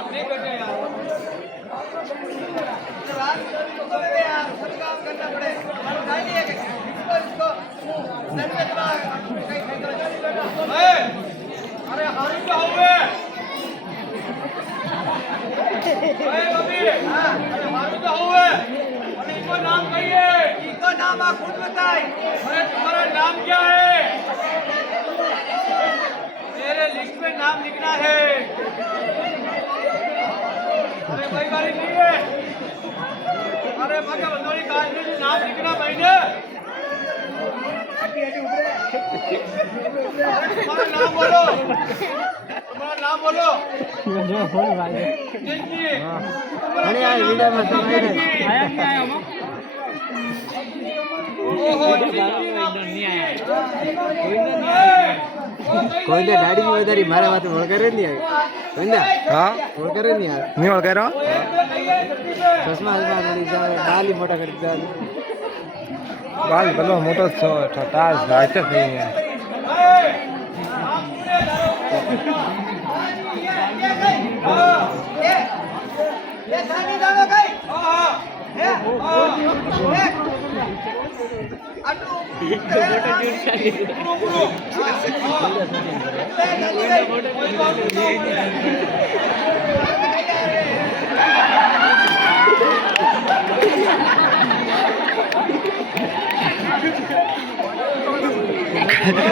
नहीं बेटे यार सब काम करना पड़े अरे हारू क्या हुए अरे हारू क्या हुए अरे इनको नाम कहिए इनको नाम आप खुद बताए अरे तुम्हारा नाम क्या है मेरे लिस्ट में नाम लिखना है अरे कोई बारी नहीं है अरे मगर बंदोरी काज में नाम लिखना महीने तुम्हारा नाम बोलो तुम्हारा नाम बोलो अरे यार वीडियो में तो आया नहीं आया हम नहीं आया कोई तो गाड़ी में उधर ही मारा बात बोल कर नहीं आया कोई ना हाँ बोल कर नहीं आया नहीं बोल कह रहा हूँ चश्मा डाली मोटा कर डाली बाल भलो मोटो ताज राइते नहीं है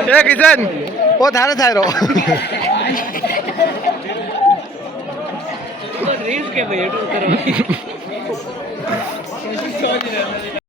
ए किशन वो थाने था रो रील्स के भाई यूट्यूब करो